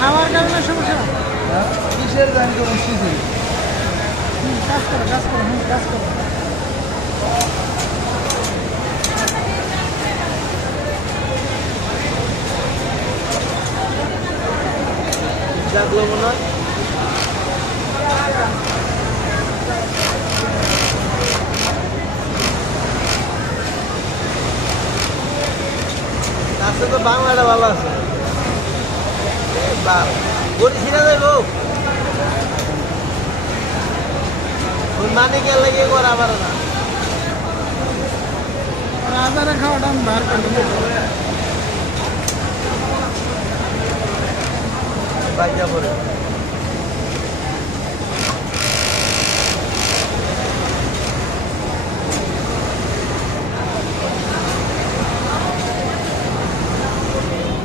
হাওয়ার কারণে সমস্যা কিসের ব্যাংক বুঝতেছি কাজ করো কাজ করো জাগলো মনে হয় আছে তো বাংলাটা ভালো আছে বরিশিরা যাইব ওই মানিকের লাগিয়ে করা পারে না রাজারে খাওয়াটা আমি বার করবো বাইজা পরে